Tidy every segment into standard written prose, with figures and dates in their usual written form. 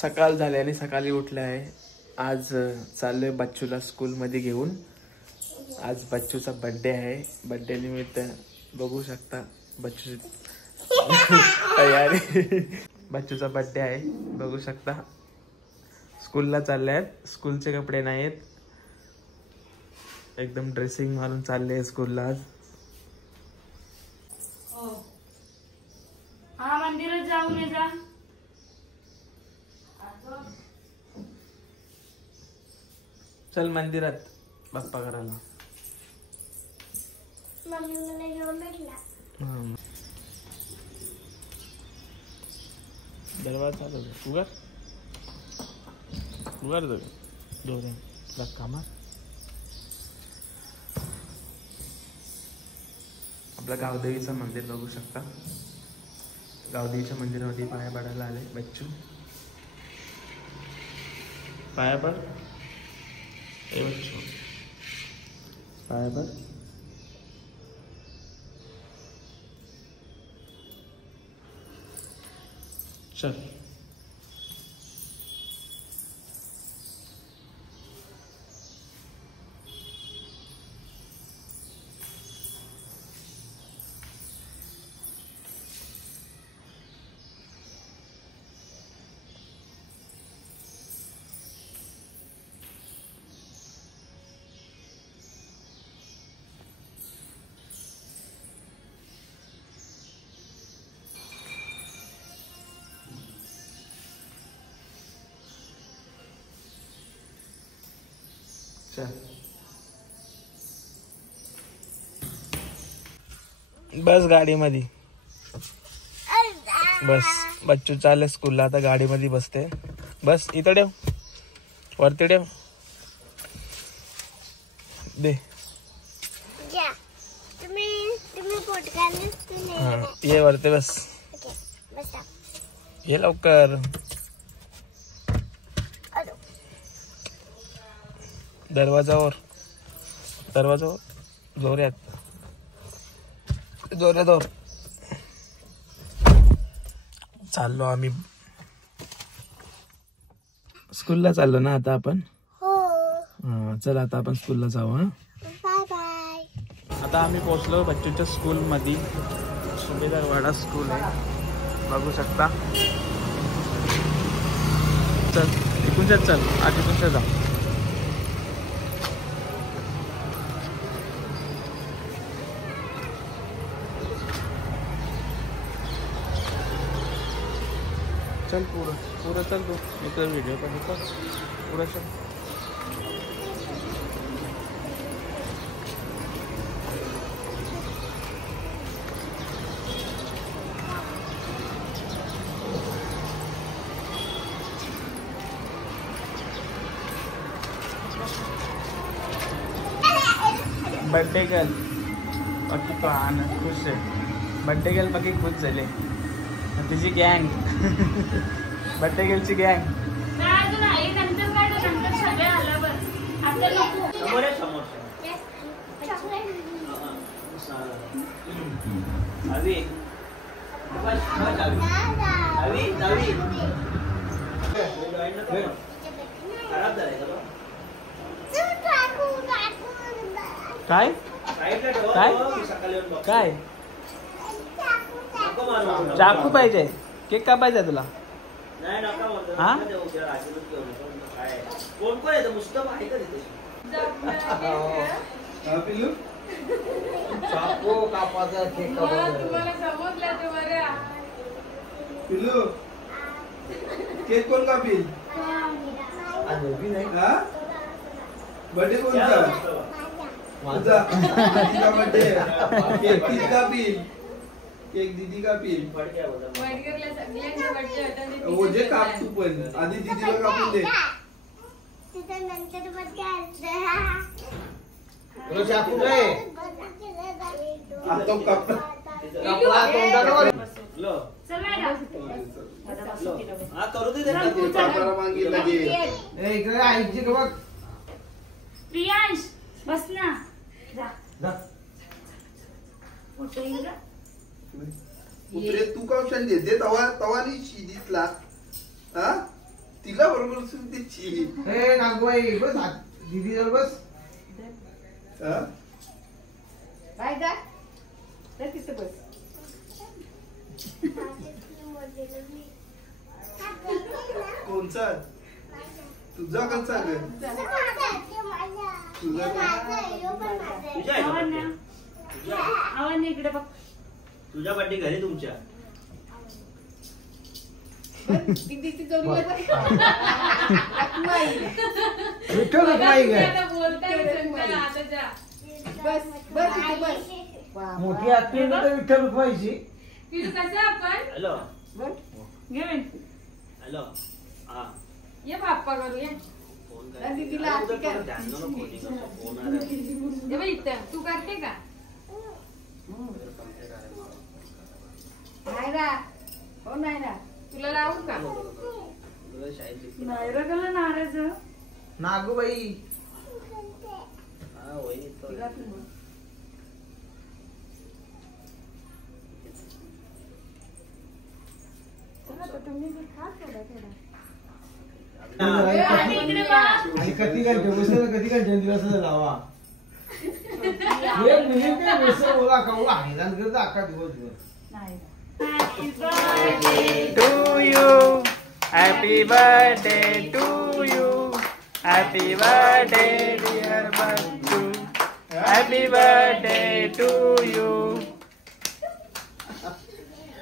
सकाळ झाली आणि सकाळी उठले आहे. आज चाललोय बच्चूला स्कूलमध्ये घेऊन. आज बच्चूचा बर्थडे आहे. बर्थडे निमित्त बघू शकता बच्चूची तयारी. बच्चूचा बर्थडे आहे बघू शकता. स्कूलला चालले आहेत. स्कूलचे कपडे नाहीत. एकदम ड्रेसिंग मारून चालले स्कूलला आज. हा मंदिरात जाऊन ये जा. चल मंदिरात बाप्पा करायला. मम्मी मला घेऊन भेटला. दरवाजा चालू उघड उघड दोन धक्का मार. आपलं गावदेवीचं मंदिर बघू शकता. गावदेवीच्या मंदिरामध्ये पाया पडायला आले बच्चू. पाया पड बच्चू पाया पड. चल बस गाडीमध्ये बस. बच्चू चालले स्कूलला. आता गाडीमध्ये बसते. बस इथं ठेव. वरती ठेव. दे ये वरती बस. ये लवकर. दरवाजावर जोरात चाललो आम्ही. स्कूलला चाललो ना आता आपण. चल आता आपण स्कूलला जाऊ. Bye bye. आता आम्ही पोहोचलो बच्चूच्या स्कूल मध्ये. सुभेदारवाडा स्कूल आहे बघू शकता. चल इकडूनच चल. आधी इकडूनच जा. चल पूरा चल. तू इकडे व्हिडिओ पण पूरा चल. बर्थडे गर्ल बाकी तो आनंद खुश आहे. बर्थडे गर्ल बाकी खुश झाले. तिची गँग बर्थडे गर्लची गँग. काय काय काय चाकू पाहिजे. केक का पाहिजे तुला. हा चाकू कापाचा केक पिल्लू. केक कोण कापील. बर्थडे कोणता माझा. दीदी का बर्थडे. केक किस कापील. केक दीदी कापील. वो जे काप तू पण आधी दीदीला कापून दे. चाकू रे. तो काप कापला तोंडावर. हा करू दे. कापाला मागितलं की ए इकडे आईची बघ. प्रियांश बस ना. उतरे तू का दे तवा तवानी दिसला. हा तिला बरोबर सुद्धा ए नागबाई बस दीदी जवळ बस काय जा तिथे बस कोणचा तुझा कसा आवाज इकडे बघ. तुझ्या बड्डे घरी तुमच्या दीदीची जोडी बस बस इथे बस मोठी आत्ती विठ्ठल रुखवायची. कसं आपण हॅलो घेऊन हॅलो हा ये बाप्पा करूया. फोन दीदीला आरती कर. तू करते का? नायरा हो नायरा तुला लावू का? नायरा कला नाराज नागूबाई हा वहिनी तो तिला तू बोल. चला तर तुम्ही बी खा थोडा थोडा. आणि इकडे बघ. आणि कधी घंटे बसलं कधी घंटे दिवस लावा एक मिनिट नाही बसलं बोला का हैराण करत अख्खा दिवसभर. Happy birthday To you, happy birthday to you, happy birthday dear Bachchu, happy birthday to you.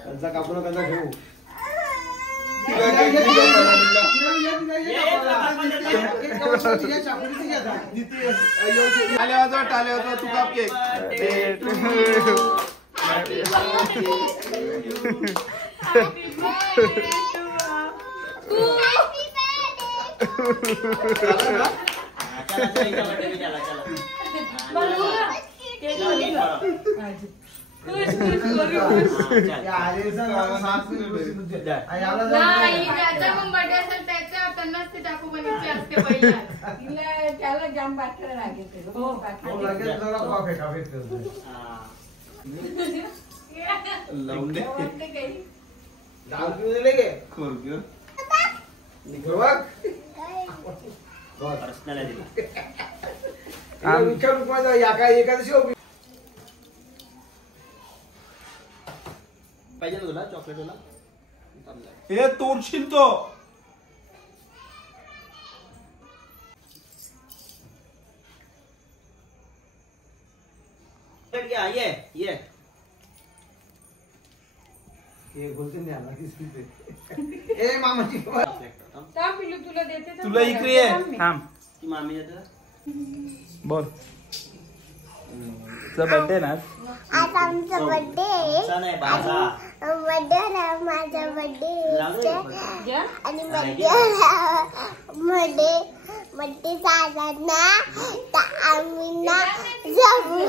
त्यांचा कापून कसा घेऊ टाले होता तू काप केक. Happy birthday त्याला जाम बाटला लागेल लावून दे एकादशी पाहिजे ना तुला चॉकलेट तुला हे तोडशील तो. ये ए मामाची पिलू तुला देते तर तुला इकडे ये. थांब ती मामी येते बोल. तुझा बर्थडे ना आज? आज आमचा बर्थडे नाही बाबा माझा बर्थडे आणि बर्थडे झाला ना तर आम्ही ना जगू